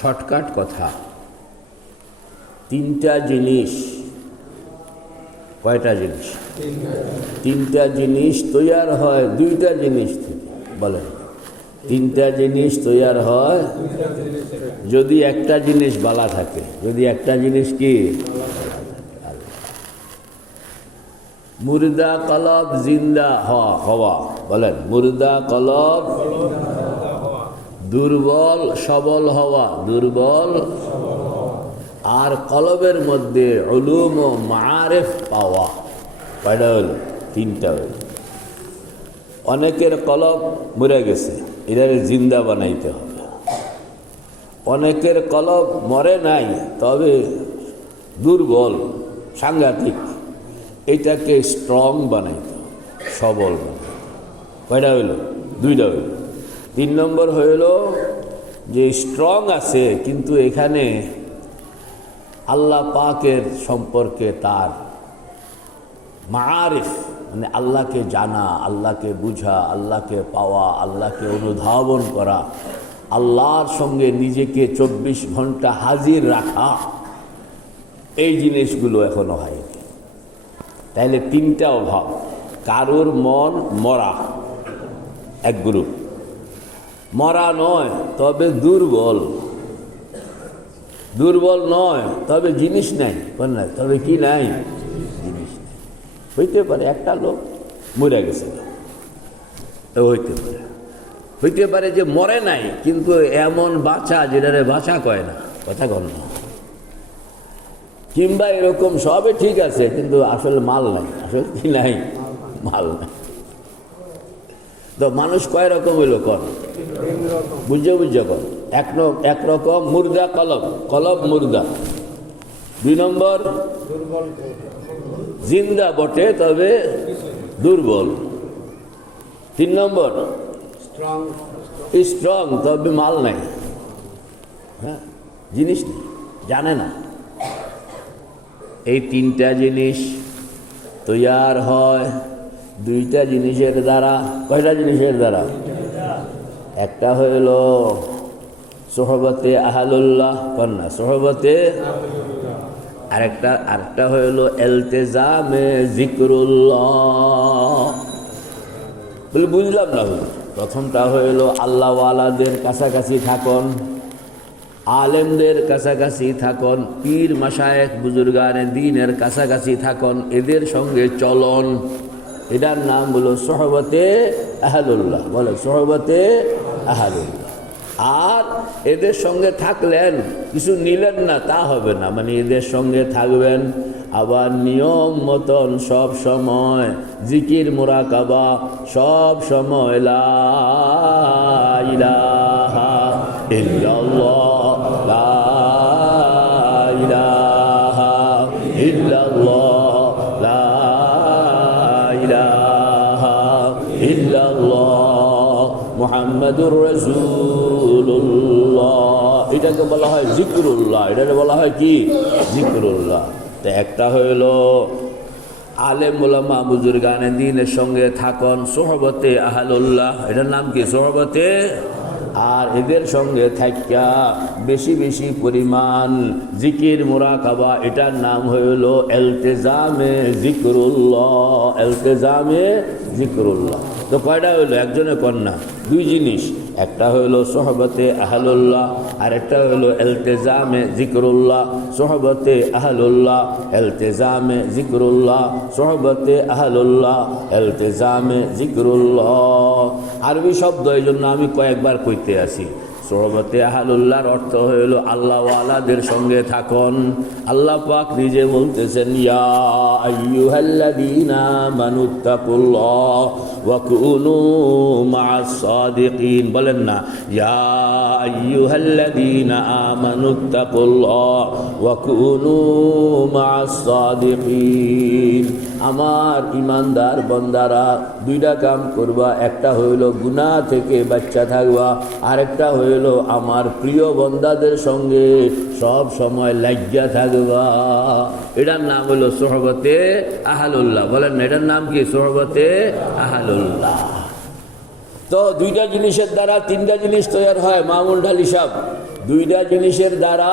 Shortcut কথা, তিনটা জিনিস। কয়টা জিনিস? তিনটা জিনিস তৈয়ার হয় দুইটা জিনিস থেকে। বলেন, তিনটা জিনিস তৈয়ার হয় যদি একটা জিনিস বালা থাকে। যদি একটা জিনিস কি? মুর্দা কলব জিন্দা হওয়া। বলেন, মুর্দা কলব, দুর্বল সবল হওয়া। দুর্বল আর কলবের মধ্যে উলুম ও মাআরিফ পাওয়া। কয়টা হলো? তিনটা হলো। অনেকের কলব মরে গেছে, এটাকে জিন্দা বানাইতে হবে। অনেকের কলব মরে নাই, তবে দুর্বল, সাংঘাতিক, এটাকে স্ট্রং বানাইতে হবে, সবল বানাইতে। কয়টা হইল? দুইটা হইল। 3 নম্বর হইল যে স্ট্রং আছে, কিন্তু এখানে আল্লাহ পাকের সম্পর্কে তার মাআরিফ, মানে আল্লাহকে জানা, আল্লাহকে বুঝা, আল্লাহকে পাওয়া, আল্লাহকে অনুধাবন করা, আল্লাহর সঙ্গে নিজেকে 24 ঘন্টা হাজির রাখা, এই জিনিসগুলো এখনো হয়নি। তাইলে তিনটা অভাব। কারোর মন মরা, এক গ্রুপ। মরা নয় তবে দুর্বল, দুর্বল নয় তবে জিনিস নাই। তবে কি নাই? জিনিস নাই। হইতে পারে একটা লোক মরে গেছে, হইতে পারে। হইতে পারে যে মরে নাই, কিন্তু এমন বাঁচা যেটারে বাঁচা কয় না, কথা কন না। কিংবা এরকম সবে ঠিক আছে, কিন্তু আসলে মাল নাই। আসলে কি নাই? মাল নাই। তো মানুষ কয় রকম হইল? কর বুঝে কর। এক রকম মুর্দা কলব, কলব মুর্দা। 2 নম্বর জিন্দা বটে তবে দুর্বল। 3 নম্বর স্ট্রং তবে মাল নাই। হ্যাঁ, জিনিস নেই, জানে না। এই তিনটা জিনিস তৈয়ার হয় দুইটা জিনিসের দ্বারা। কয়টা জিনিসের দ্বারা? একটা হইল সোহবতে আহলুল্লাহ, কন্যা সোহবতে। আরেকটা হইল ইলতিজামে জিকরুল্লাহ। বলে বুঝলাম না। প্রথমটা হইল আল্লাহওয়ালাদের কাছাকাছি থাকুন, আলেমদের কাছাকাছি থাকুন, পীর মাশায়েখ বুজুর্গানে দ্বীনের কাছাকাছি থাকুন, এদের সঙ্গে চলন। এটার নাম হলো সোহবতে আহলুল্লাহ। বলে সোহবতে আহলুল্লাহ। আর এদের সঙ্গে থাকলেন, কিছু নিলেন না তা হবে না, মানে এদের সঙ্গে থাকবেন। আবার নিয়ম মতন সব সময় জিকির মুরাকাবা, সব সময় লা ইলাহা ইল্লাল্লাহ, লা ইলাহা ইল্লাল্লাহ, লা ইলাহা ইল্লাল্লাহ মুহাম্মাদুর রাসূলুল্লাহ। এটাকে বলা হয় জিকরুল্লাহ। এটাকে বলা হয় কি? জিকরুল্লাহ। তো একটা হইল আলেম ওলামা বুজুর্গানে দ্বীনের সঙ্গে থাকুন, সোহবতে আহলুল্লাহ। এটার নাম কি? সোহবতে। আর এদের সঙ্গে থাকা বেশি বেশি পরিমাণ জিকির মুরাকাবা, এটার নাম হইল ইলতিজামে জিকরুল্লাহ। ইলতিজামে জিকরুল্লাহ। তো কয়টা হইল? একজনে কন্যা, দুই জিনিস। একটা হইল সোহবতে আহলুল্লাহ, আর একটা হইল ইলতিজামে জিকরুল্লাহ। সোহবতে আহলুল্লাহ, ইলতিজামে জিকরুল্লাহ, সোহবতে আহলুল্লাহ, ইলতিজামে জিকরুল্লাহ। আরবি শব্দ, এই জন্য আমি কয়েকবার কইতে আসি। সোহবতে আহলুল্লাহর অর্থ হইল আল্লাহওয়ালাদের সঙ্গে থাকুন। আল্লাহ পাক নিজে বলতেছেন, ইয়া আইয়ুহাল্লাযীনা আমানুত্তাকুল্লাহ ওয়া কুনু মা'আস সাদিকিন। বলেন না, ইয়া আইয়ুহাল্লাযীনা আমানুত্তাকুল্লাহ ওয়া কুনু মা'আস সাদিকিন। আমার ইমানদার বান্দারা দুইটা কাম করবা। একটা হইল গুনাহ থেকে বাচ্চা থাকবা, আরেকটা হইল আমার প্রিয় বান্দাদের সঙ্গে সব সময় লাগিয়া থাকবা। এটার নাম হইল সোহবতে আহলুল্লাহ। বলেন না, এটার নাম কি? সোহবতে আহলুল্লাহ। তো দুইটা জিনিসের দ্বারা তিনটা জিনিস তৈরি হয়। মামুল ঢালি সাহেব, দুইটা জিনিসের দ্বারা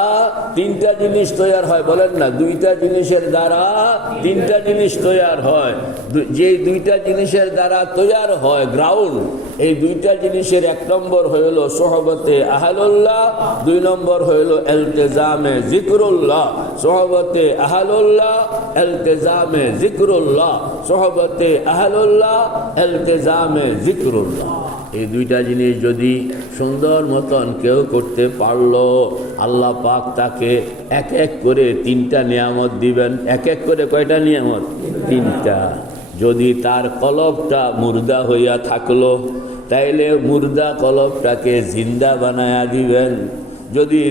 তিনটা জিনিস তৈরি হয়, বলেন না, দুইটা জিনিসের দ্বারা তিনটা জিনিস তৈরি হয়। যে দুইটা জিনিসের দ্বারা তৈরি হয় গ্রাউন্ড, এই দুইটা জিনিসের এক নম্বর হইল সোহবতে আহলুল্লাহ, দুই নম্বর হইল ইলতিজামে জিকরুল্লাহ। সোহবতে আহলুল্লাহ, ইলতিজামে জিকরুল্লাহ, সোহবতে আহলুল্লাহ, ইলতিজামে জিকরুল্লাহ। এই দুইটা জিনিস যদি সুন্দর মতন কেউ করতে পারলো, আল্লাহ পাক তাকে এক এক করে তিনটা নিয়ামত দিবেন। এক এক করে কয়টা নিয়ামত? তিনটা। যদি তার কলবটা মুর্দা হইয়া থাকলো, তাইলে মুর্দা কলবটাকে জিন্দা বানায়া দিবেন। যদি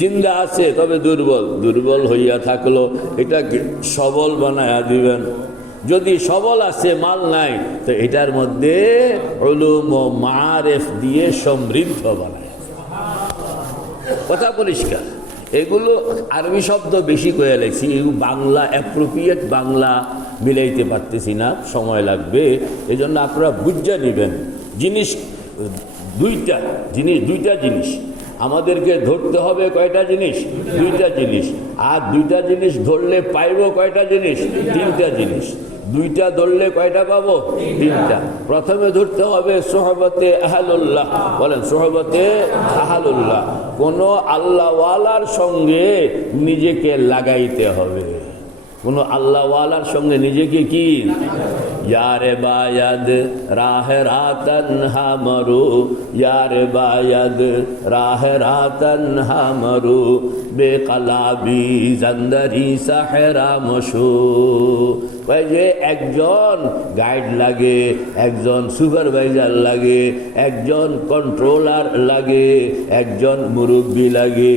জিন্দা আছে তবে দুর্বল, দুর্বল হইয়া থাকলো এটাকে সবল বানায়া দিবেন। যদি সবল আছে, মাল নাই, তো এটার মধ্যে উলুম ও মাআরিফ দিয়ে সমৃদ্ধ বানায়। কথা পরিষ্কার। এগুলো আরবি শব্দ বেশি কয়ে লেছি, বাংলা অ্যাপ্রোপ্রিয়েট বাংলা মিলাইতে পারতেছি না, সময় লাগবে। এই জন্য আপনারা বুঝা নিবেন। জিনিস দুইটা জিনিস আমাদেরকে ধরতে হবে। কয়টা জিনিস? দুইটা জিনিস। আর দুইটা জিনিস ধরলে পাইব কয়টা জিনিস? তিনটা জিনিস। দুইটা ধরলে কয়টা পাবো? তিনটা। প্রথমে ধরতে হবে সোহবতে আহলুল্লাহ। বলেন, সোহবতে আহলুল্লাহ। কোন আল্লাহওয়ালার সঙ্গে নিজেকে লাগাইতে হবে। কোন আল্লাহওয়ালার সঙ্গে নিজেকে কি? यारे बायद राह रातन हमरू, यारे बायद राह रातन हमरू, बेकलाबी जंदरी सहरा मशू। যে একজন গাইড লাগে, একজন সুপারভাইজার লাগে, একজন কন্ট্রোলার লাগে, একজন মুরব্বী লাগে।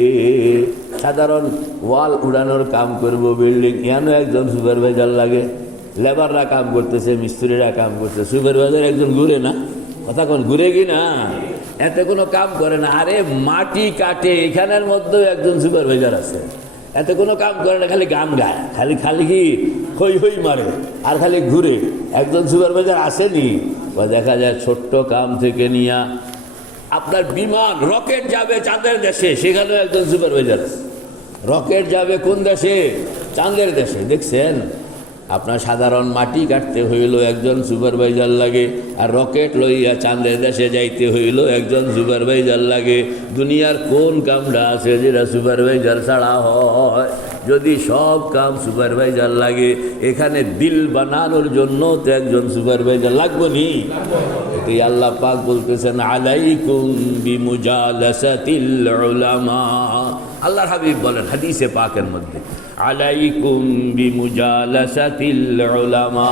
সাধারণ ওয়াল উড়ানোর কাম করবো, বিল্ডিং, ইয়ানো একজন সুপারভাইজার লাগে। লেবাররা কাম করতেছে, মিস্ত্রিরা কাম করতেছে, সুপারভাইজার একজন ঘুরে না। কথা কোন ঘুরে কি না? এতে কোনো কাম করে না। আরে মাটি কাটে, এখানের মধ্যেও একজন সুপারভাইজার আছে, এতে কোনো কাম করে না, খালি গান গায়, খালি খালি কি হই হই মারে আর খালি ঘুরে। একজন সুপারভাইজার আসেনি। বা দেখা যায় ছোট্ট কাম থেকে নিয়ে আপনার বিমান রকেট যাবে চাঁদের দেশে, সেখানেও একজন সুপারভাইজার আছে। রকেট যাবে কোন দেশে? চাঁদের দেশে। দেখছেন, আপনার সাধারণ মাটি কাটতে হইল একজন সুপারভাইজার লাগে, আর রকেট লইয়া চাঁদের দেশে যাইতে হইল একজন সুপারভাইজার লাগে। দুনিয়ার কোন কামটা আছে যেটা সুপারভাইজার ছাড়া হয়? যদি সব কাম সুপারভাইজার লাগে, এখানে দিল বানানোর জন্য তো একজন সুপারভাইজার লাগবে নি। এটি আল্লাহ পাক বলতেছেন, আলাইকুম বিমুজালাসাতিল উলামা। আল্লাহর হাবিব বলেন হাদিসে পাকের মধ্যে, আলাইকুম বিমুজালাসাতিল উলামা,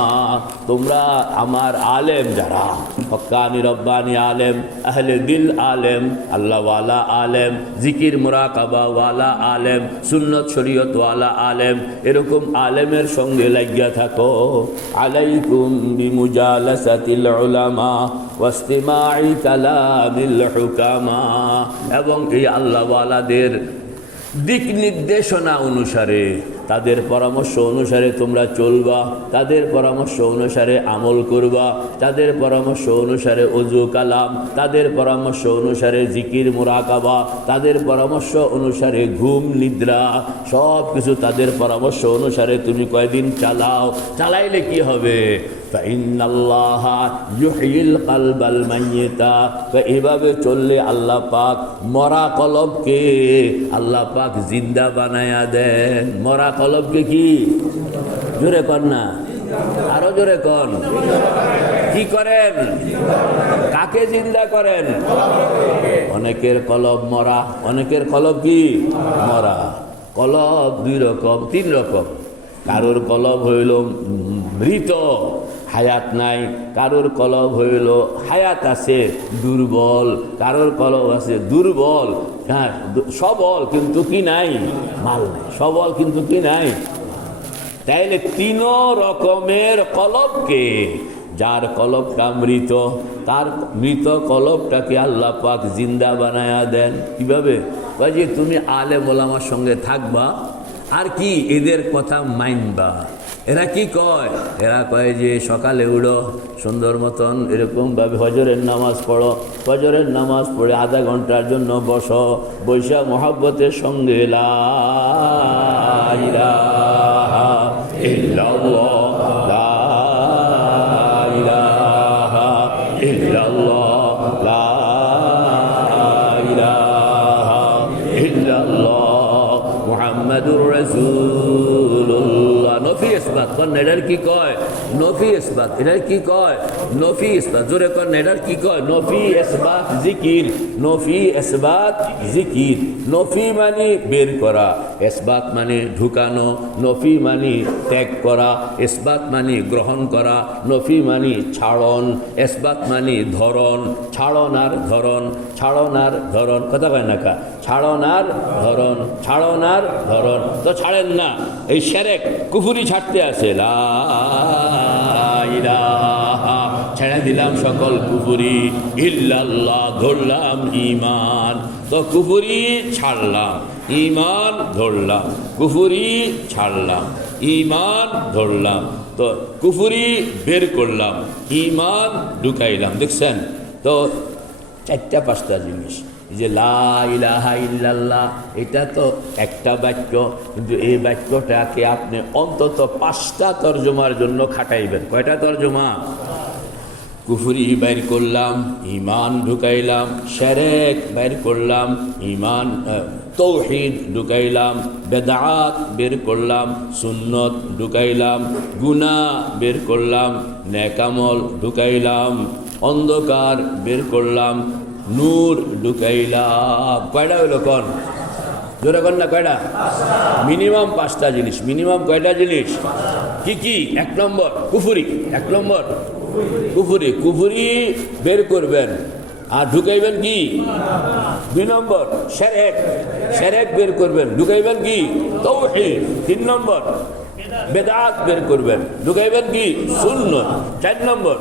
তোমরা আমার আলেম যারা, হক্কানি রব্বানি আলেম, আহলে দিল আলেম, আল্লাহওয়ালা আলেম, জিকির মুরাকাবা ওয়ালা আলেম, সুন্নত শরীয়ত ওয়ালা আলেম, এরকম আলেমের সঙ্গে লাগিয়া থাকো। আলাইকুম বিমুজালাসাতিল উলামা ওয়াস্তিমাই কালামিল হুকামা, এবং এই আল্লাহওয়ালাদের দিক নির্দেশনা অনুসারে, তাদের পরামর্শ অনুসারে তোমরা চলবা, তাদের পরামর্শ অনুসারে আমল করবা, তাদের পরামর্শ অনুসারে ওযু কালাম, তাদের পরামর্শ অনুসারে জিকির মুরাকাবা, তাদের পরামর্শ অনুসারে ঘুম নিদ্রা, সব কিছু তাদের পরামর্শ অনুসারে তুমি কয়দিন চালাও। চালাইলে কি হবে? ফাইন্নাল্লাহা ইউহয়িল কলবাল মাইয়িতা, এভাবে চললে আল্লাহ পাক মরা কলবকে আল্লাহ পাক জিন্দা বানায়া দেন। মরা কলবকে কি? জোরে কর না, আরো জোরে কর। কি করেন? কাকে জিন্দা করেন? অনেকের কলব মরা, অনেকের কলব কি? মরা। কলব দুই রকম, তিন রকম। কারোর কলব হইল মৃত, হায়াত নাই। কারোর কলব হইল হায়াত আছে, দুর্বল। কারোর কলব আছে দুর্বল, হ্যাঁ সবল কিন্তু কি নাই? মাল নাই। সবল কিন্তু কি নাই? তাইলে তিন রকমের কলবকে, যার কলবটা মৃত, তার মৃত কলবটাকে আল্লাহ পাক জিন্দা বানায়া দেন। কিভাবে? যে তুমি আলেম ওলামার সঙ্গে থাকবা, আর কি এদের কথা মানবা। এরা কি কয়? এরা কয় যে সকালে উঠো, সুন্দর মতন এরকমভাবে ফজরের নামাজ পড়ো, ফজরের নামাজ পড়ে আধা ঘন্টার জন্য বসো, বৈশা মোহাব্বতের সঙ্গে লা ইলাহা ইল্লাল্লাহ, লা ইলাহা ইল্লাল্লাহ, লা ইলাহা ইল্লাল্লাহ মুহাম্মাদুর রাসূলুল্লাহ। নফি ইসবাত করেন, এটার কি কয়? নফি ইসবাত। এটার কি কয়? নফি ইসবাত। জোরে করেন, এটার কি কয়? নফি ইসবাত জিকির। নফি ইসবাত জিকির। নফি মানে বের করা, ইসবাত মানে ঢুকানো, নফি মানে ত্যাগ করা, ইসবাত মানে গ্রহণ করা, নফি মানে ছাড়ন, ইসবাত মানে ধরন, ছাড়নার ধরন, ছাড়নার ধরন, কথা কয় না কা? ছাড়নার ধরন, ছাড়নার ধরন। তো ছাড়েন না, এই শিরক কুফরি ছাড়তে আছে, লা ইলাহা, ছেড়ে দিলাম সকল কুফরি, ইল্লাল্লাহ ধরলাম ঈমান। তো কুফরি ছাড়লাম, ঈমান ধরলাম, কুফরি ছাড়লাম, ঈমান ধরলাম। তো কুফরি বের করলাম, ঈমান ঢুকাইলাম। দেখছেন তো চারটা পাঁচটা জিনিস। যে লা ইলাহা ইল্লাল্লাহ, এটা তো একটা বাক্য, কিন্তু এই বাক্যটাকে আপনি অন্তত 5টা তর্জমার জন্য খাটাইবেন। কয়টা তর্জমা? কুফরি বাইর করলাম, ঈমান ঢুকাইলাম, শিরক বাইর করলাম, ঈমান তৌহিদ ঢুকাইলাম, বেদাত বের করলাম, সুন্নত ঢুকাইলাম, গুনাহ বের করলাম, নেক আমল ঢুকাইলাম, অন্ধকার বের করলাম, নূর ঢুকাইলাম। কয়টা হইল কন? জোরে কন না, কয়টা? মিনিমাম 5টা জিনিস। মিনিমাম কয়টা জিনিস? কি কি? 1 নম্বর কুফরি। 1 নম্বর কুফরি। কুফরি বের করবেন আর ঢুকাইবেন কি? 2 নম্বর শিরক। শিরক বের করবেন, ঢুকাইবেন কি? তাওহীদ। 3 নম্বর বেদাত বের করবেন, ঢুকাইবেন কি? সুন্নাত। 4 নম্বর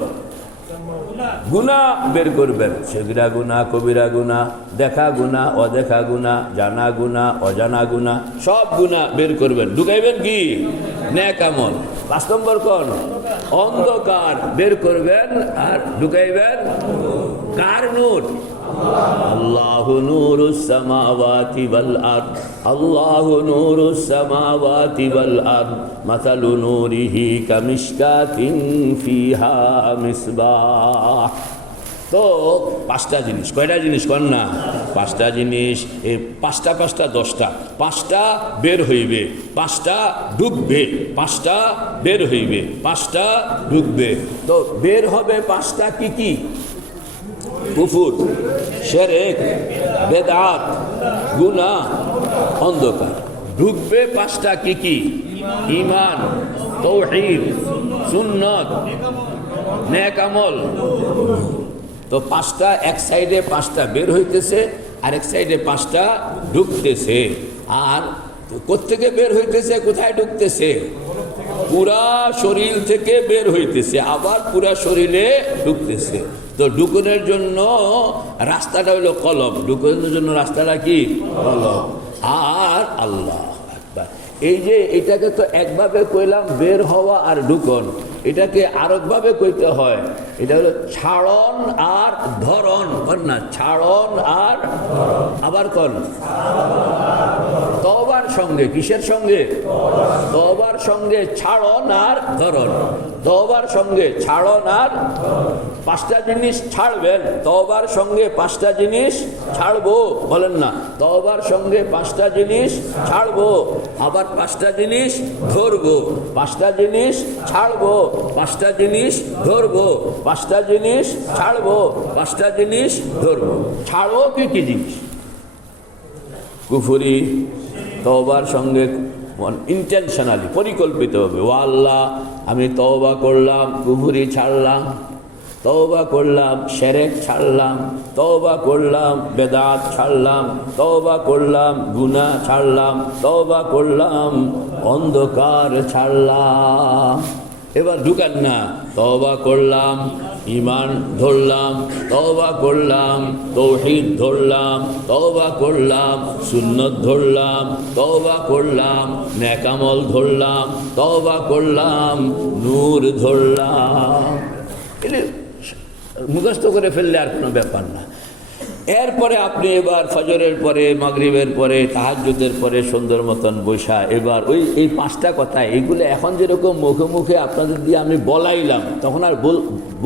গুনাহ বের করবেন, সেগিরা গুনাহ, কবিরা গুনাহ, দেখা গুনাহ, অদেখা গুনাহ, জানা গুনাহ, অজানা গুনাহ, সব গুনাহ বের করবেন, ঢুকাইবেন কি? নেক আমল। 5 নম্বর কোন? অন্ধকার বের করবেন আর ঢুকাইবেন কার? নূর। আল্লাহু নূরুস সামাওয়াতি ওয়াল আরদ, আল্লাহু নূরুস সামাওয়াতি ওয়াল আরদ, মাসালু নূরিহি কামিশকাতিন ফিহা মিসবাহ। তো 5টা জিনিস। কয়টা জিনিস কর না? 5টা জিনিস। এই 5টা 10টা। 5টা বের হইবে, 5টা ঢুকবে, 5টা বের হইবে, 5টা ঢুকবে। তো বের হবে 5টা কি কি? কুফর, শিরক, বেদাত, গুনাহ, অন্ধকার। ঢুকবে 5টা কি কি? ঈমান, তাওহীদ, সুন্নাত, নেক আমল। তো 5টা এক সাইডে 5টা বের হইতেছে, আরেক সাইডে 5টা ঢুকতেছে। আর কোত্থেকে বের হইতেছে, কোথায় ঢুকতেছে? পুরা শরীর থেকে বের হইতেছে, আবার পুরা শরীরে ঢুকতেছে। তো ঢুকনের জন্য রাস্তাটা হলো কলব। ঢুকনের জন্য রাস্তাটা কি? কলব। আর আল্লাহ আকবার। এই যে এটাকে তো একভাবে কইলাম বের হওয়া আর ঢুকন, এটাকে আরেকভাবে কইতে হয়। এটা হলো ছাড়ন আর ধরন। কর না, ছাড়ন আর আবার কন। তওবার সঙ্গে, কিসের সঙ্গে? তওবার সঙ্গে ছাড়ন আর ধরন। তওবার সঙ্গে ছাড়ন আর 5টা জিনিস ছাড়বেন। তওবার সঙ্গে 5টা জিনিস ছাড়বো, বলেন না। তওবার সঙ্গে 5টা জিনিস ছাড়বো, আবার 5টা জিনিস ধরবো। 5টা জিনিস ছাড়বো, 5টা জিনিস ধরবো, 5টা জিনিস ছাড়বো, 5টা জিনিস ধরবো। ছাড়বো কি কি জিনিস? কুফরি। তওবার সঙ্গে ইন্টেনশনালি, পরিকল্পিতভাবে, ও আল্লাহ আমি তওবা করলাম, কুফরি ছাড়লাম, তওবা করলাম, শিরক ছাড়লাম, তওবা করলাম, বেদাত ছাড়লাম, তওবা করলাম, গুনাহ ছাড়লাম, তওবা করলাম, অন্ধকার ছাড়লাম। এবার ঢুকান না, তওবা করলাম, ঈমান ধরলাম, তওবা করলাম, তাওহীদ ধরলাম, তওবা করলাম, সুন্নাত ধরলাম, তওবা করলাম, নেক আমল ধরলাম, তওবা করলাম, নূর ধরলাম। এটা মুখস্থ করে ফেললে আর কোনো ব্যাপার না। এরপরে আপনি এবার ফজরের পরে, মাগরিবের পরে, তাহাজ্জুদের পরে সুন্দর মতন বসা এবার এই 5টা কথা, এগুলো এখন যেরকম মুখে মুখে আপনাদের দিয়ে আমি বলাইলাম, তখন আর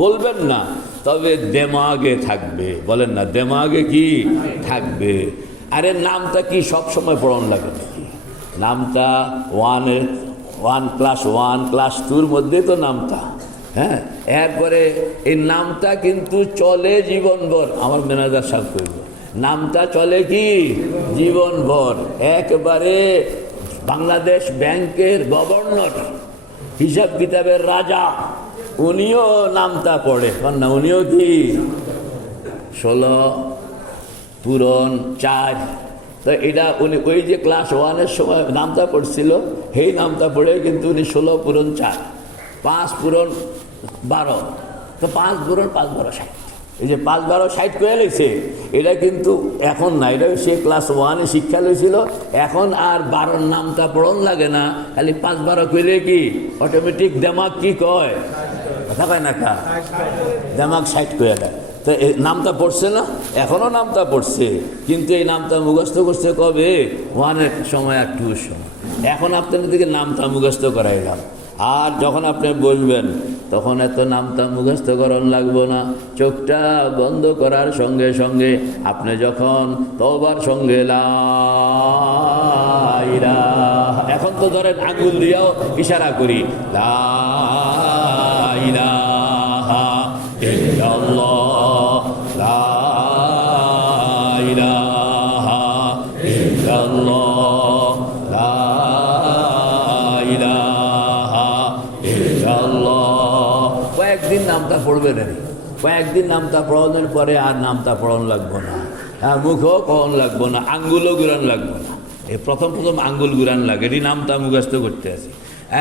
বলবেন না, তবে দেমাগে থাকবে। বলেন না, দেমাগে কি থাকবে? আরে নামটা কি সব সময় পড়ন লাগে নাকি? নামটা ক্লাস 1 ক্লাস 2-র মধ্যে তো নামটা, হ্যাঁ। এরপরে এই নামটা কিন্তু চলে জীবনভর। আমার ম্যানেজার সাহেব কইব, নামটা চলে কি জীবনভর। একবারে বাংলাদেশ ব্যাংকের গভর্নর, হিসাব কিতাবের রাজা, উনিও নামটা পড়ে না? উনিও কি 16 পূরণ 4। তো এটা উনি ওই যে ক্লাস 1-এর সময় নামটা পড়ছিল, সেই নামটা পড়ে কিন্তু উনি 16 পূরণ 4, 5 পূরণ 12, তো 5 পূরণ 5 12 60। এই যে 5 12 60 করে লেগেছে, এটা কিন্তু এখন না, এটা সে ক্লাস 1-এ শিক্ষা লইছিল। এখন আর 12-র নামটা পড়ন লাগে না, খালি 5 12 কইলে কি অটোমেটিক দেমাগ কি কয়, কথা কয় না কা, দেমাগ 60 করে দেয়। তো এই নামটা পড়ছে না, এখনও নামটা পড়ছে, কিন্তু এই নামটা মুখস্থ করছে কবে? 1-এর সময় আর 2-এর সময়। এখন আপনাদের দিকে নামটা মুখস্থ করাইলাম। আর যখন আপনি বলবেন তখন এত নামটা মুখস্থ করণ লাগবো না। চোখটা বন্ধ করার সঙ্গে সঙ্গে আপনি যখন তওবার সঙ্গে লা ইলাহা, এখন তো ধরেন আঙ্গুল দিয়েও ইশারা করি, লা ইলাহা ইল্লাল্লাহ, লা ইলাহা ইল্লাল্লাহ, লা ইলাহা ইল্লাল্লাহ। কয়েকদিন নামটা পড়বেন, কয়েকদিন নামটা পড়ানোর পরে আর নামটা পড়ানো লাগবো না, মুখও কখন লাগবো না, আঙ্গুলও ঘুরান লাগবো না। এই প্রথম আঙ্গুল ঘুরান লাগে, এটি নামটা মুখস্থ করতে আছে।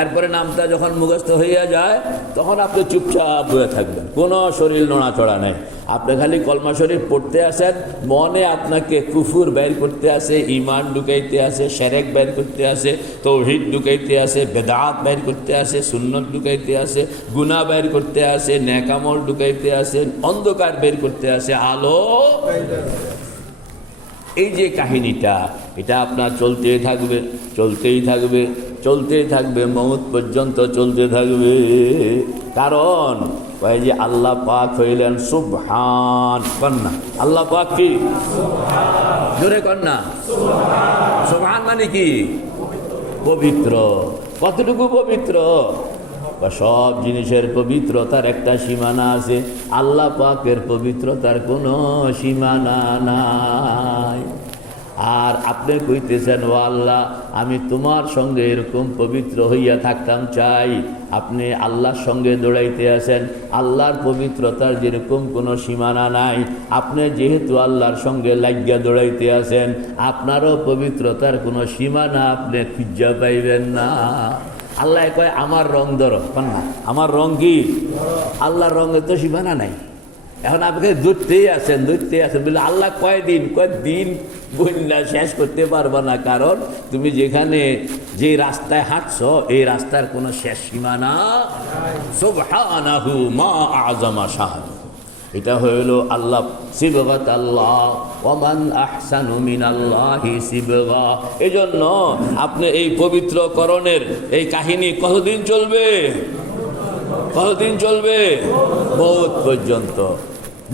এরপরে নামটা যখন মুখস্থ হইয়া যায় তখন আপনি চুপচাপ হয়ে থাকবেন, কোনো শরীর নড়াচড়া নেই। আপনি খালি কলমা শরীফ পড়তে আসেন, মনে আপনাকে কুফুর বের করতে আসে, ইমান ঢুকাইতে আসে, শিরক বের করতে আসে, তাওহীদ ঢুকাইতে আসে, বেদাত বের করতে আসে, সুন্নত ঢুকাইতে আসে, গুনাহ বের করতে আসে, নেক আমল ঢুকাইতে আসে, অন্ধকার বের করতে আসে, আলো। এই যে কাহিনীটা, এটা আপনার চলতেই থাকবে, চলতেই থাকবে, চলতেই থাকবে, মওত পর্যন্ত চলতে থাকবে। কারণ ওই যে আল্লাহ পাক হইলেন সুবহান, কন্যা আল্লাহ পাক কি জোরে কন্যা সুবহান মানে কি? পবিত্র। কতটুকু পবিত্র? সব জিনিসের পবিত্রতার একটা সীমানা আছে, আল্লাহ পাকের পবিত্রতার কোনো সীমানা নাই। আর আপনি কইতেছেন, ও আল্লাহ, আমি তোমার সঙ্গে এরকম পবিত্র হইয়া থাকতাম চাই। আপনি আল্লাহর সঙ্গে দৌড়াইতে আছেন, আল্লাহর পবিত্রতার যেরকম কোনো সীমানা নাই। আপনি যেহেতু আল্লাহর সঙ্গে লাগিয়া দৌড়াইতে আছেন, আপনারও পবিত্রতার কোনো সীমানা আপনি খুঁজা পাইবেন না। আল্লাহ কয় আমার রং ধরো, না আমার রং কি? আল্লাহর রঙের তো সীমানা নাই। এখন আপনাকে ধরতেই আছেন বলে আল্লাহ কয়দিন বন্যা শেষ করতে পারবা না, কারণ তুমি যেখানে যে রাস্তায় হাঁটছো এই রাস্তার কোনো শেষ সীমানা। সুবহানাহু মা আযমা শাআনু। এটা হইল আল্লাহ সিবগাত আল্লাহ, ওয়ামান আহসানু মিনাল্লাহি সিবগা। এজন্য আপনি এই পবিত্রকরণের এই কাহিনী কতদিন চলবে? কতদিন চলবে? মওত পর্যন্ত,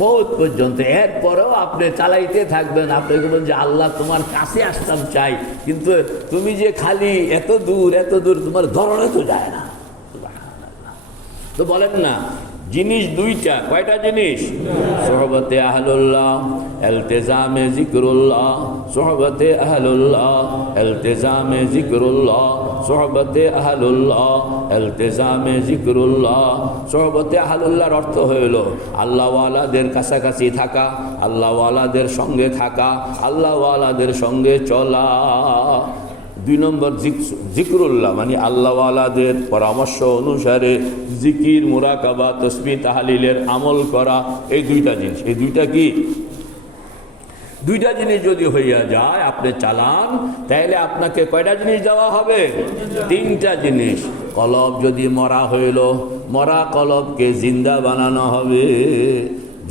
মওত পর্যন্ত। এরপরেও আপনি চালাইতে থাকবেন। আপনি বলবেন যে আল্লাহ তোমার কাছে আসতাম চাই, কিন্তু তুমি যে খালি এত দূর তোমার ধরনে তো যায় না। তো বলেন না, জিনিস দুইটা, কয়টা জিনিস? সোহবতে আহলুল্লাহ, ইলতিজামে জিকরুল্লাহ। সোহবতে আহলুল্লাহ, ইলতিজামে জিকরুল্লাহ। সোহবতে আহলুল্লাহ, ইলতিজামে জিকরুল্লাহ। সোহবতে আহলুল্লাহর অর্থ হইল আল্লাহওয়ালাদের কাছাকাছি থাকা, আল্লাহওয়ালাদের সঙ্গে থাকা, আল্লাহওয়ালাদের সঙ্গে চলা। 2 নম্বর জিকরুল্লাহ, মানে আল্লাহওয়ালাদের পরামর্শ অনুসারে জিকির, মুরাকাবা, তসবিহ, তাহলিলের আমল করা। এই 2টা জিনিস, এই 2টা কি? 2টা জিনিস যদি হইয়া যায় আপনি চালান, তাহলে আপনাকে কয়টা জিনিস দেওয়া হবে? 3টা জিনিস। কলব যদি মরা হইল, মরা কলবকে জিন্দা বানানো হবে।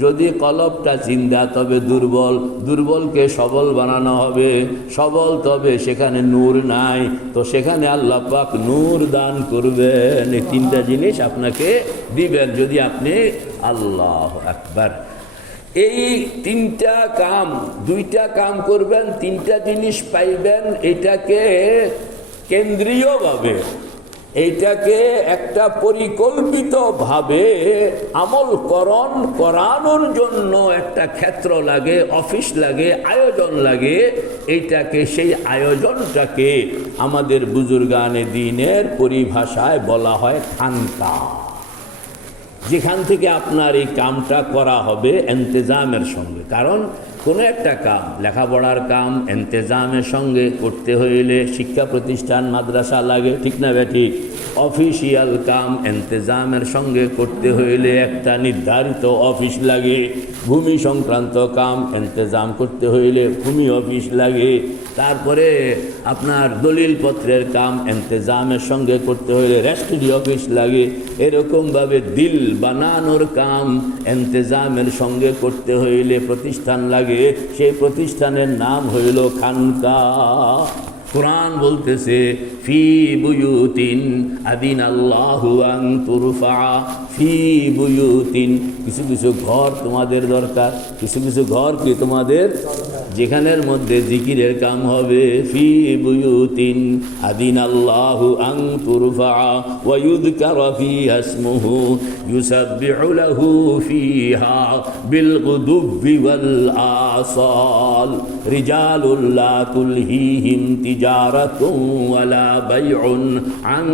যদি কলবটা জিন্দা তবে দুর্বল, দুর্বলকে সবল বানানো হবে। সবল তবে সেখানে নূর নাই, তো সেখানে আল্লাহ পাক নূর দান করবেন। এই 3টা জিনিস আপনাকে দিবেন যদি আপনি আল্লাহু আকবার। এই 3টা কাম, 2টা কাম করবেন, 3টা জিনিস পাইবেন। এটাকে কেন্দ্রীয়ভাবে, এইটাকে একটা পরিকল্পিতভাবে আমলকরণ করানোর জন্য একটা ক্ষেত্র লাগে, অফিস লাগে, আয়োজন লাগে। এইটাকে, সেই আয়োজনটাকে আমাদের বুজুর্গানে দ্বীনের পরিভাষায় বলা হয় খানকা। যেখান থেকে আপনার এই কামটা করা হবে ইন্তেজামের সঙ্গে। কারণ কোনো একটা কাম, লেখাপড়ার কাম ইন্তেজামের সঙ্গে করতে হইলে শিক্ষা প্রতিষ্ঠান, মাদ্রাসা লাগে, ঠিক না বেঠিক? অফিসিয়াল কাম ইন্তেজামের সঙ্গে করতে হইলে একটা নির্ধারিত অফিস লাগে। ভূমি সংক্রান্ত কাম ইন্তেজাম করতে হইলে ভূমি অফিস লাগে। তারপরে আপনার দলিলপত্রের কাম ইন্তেজামের সঙ্গে করতে হইলে রেজিস্ট্রি অফিস লাগে। এরকমভাবে দিল বানানোর কাম ইন্তেজামের সঙ্গে করতে হইলে প্রতিষ্ঠান লাগে। সেই প্রতিষ্ঠানের নাম হইল খানকা। কুরআন বলতেছে ফি বুয়ুতিন আদিনাল্লাহু আন তুরফা, ফি বুয়ুতিন, কিছু কিছু ঘর তোমাদের দরকার, কিছু কিছু ঘর কি তোমাদের, যেখানের মধ্যে জিকিরের কাম হবে। ফি বুয়ুতিন আদিনাল্লাহু আন তুরফা ওয়া ইউযকারা ফিহা ইসমুহু ইউসাব্বিহু লাহু ফিহা বিল গুদুবি ওয়াল আসাল রিজালুল লা তুলহিহিম তিজারাতুন ওয়ালা বাইউন আন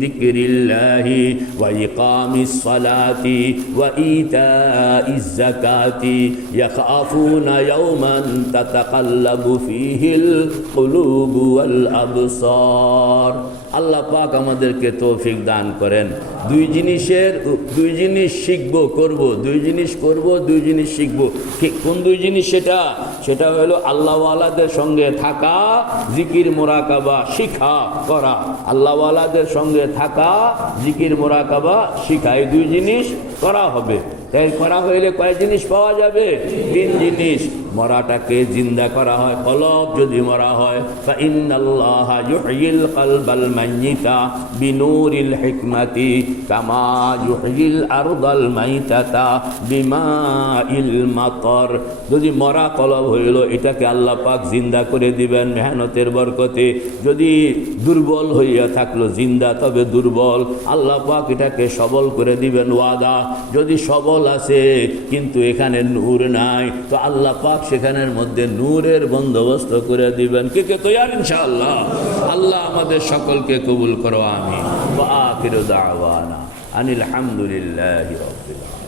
যিকরিল্লাহি ওয়া ইকামিস সালাতি ওয়া ইতাইজ যাকাতি ইয়াখাফুনা ইয়াওমান তাতাকাল্লাবু ফীহিল কুলুবু ওয়াল আবসার। আল্লাহ পাক আমাদেরকে তৌফিক দান করেন। 2 জিনিস শিখব, করব, 2 জিনিস করব, 2 জিনিস শিখব। কোন 2 জিনিস? সেটা হলো আল্লাহওয়ালাদের সঙ্গে থাকা, জিকির মুরাকাবা শিখা করা। আল্লাহওয়ালাদের সঙ্গে থাকা, জিকির মুরাকাবা শিখা, এই 2 জিনিস করা হবে। তাই করা হইলে কয় জিনিস পাওয়া যাবে? 3 জিনিস। মরাটাকে জিন্দা করা হয়। কলব যদি মরা হয়, ফাইন্নাল্লাহা ইউহয়িল কলবাল মাইয়িতা বিনূরিল হিকমাতি কামা ইউহয়িল আরদাল মাইতাতা বিমাইল মাতর। যদি মরা কলব হইল, এটাকে আল্লাহ পাক জিন্দা করে দিবেন মেহনতের বরকতে। যদি দুর্বল হইয়া থাকলো, জিন্দা তবে দুর্বল, আল্লাহ পাক এটাকে সবল করে দিবেন ওয়াদা। যদি সবল আছে কিন্তু এখানে নূর নাই, তো আল্লাহ পাক সেখানের মধ্যে নূরের বন্দোবস্ত করে দিবেন। কে কে তৈয়ার ইনশাআল্লাহ? আল্লাহ আমাদের সকলকে কবুল করো, আমিন। ওয়া আখিরু দাওয়ানা আনিল হামদুলিল্লাহি রাব্বিল আলামিন।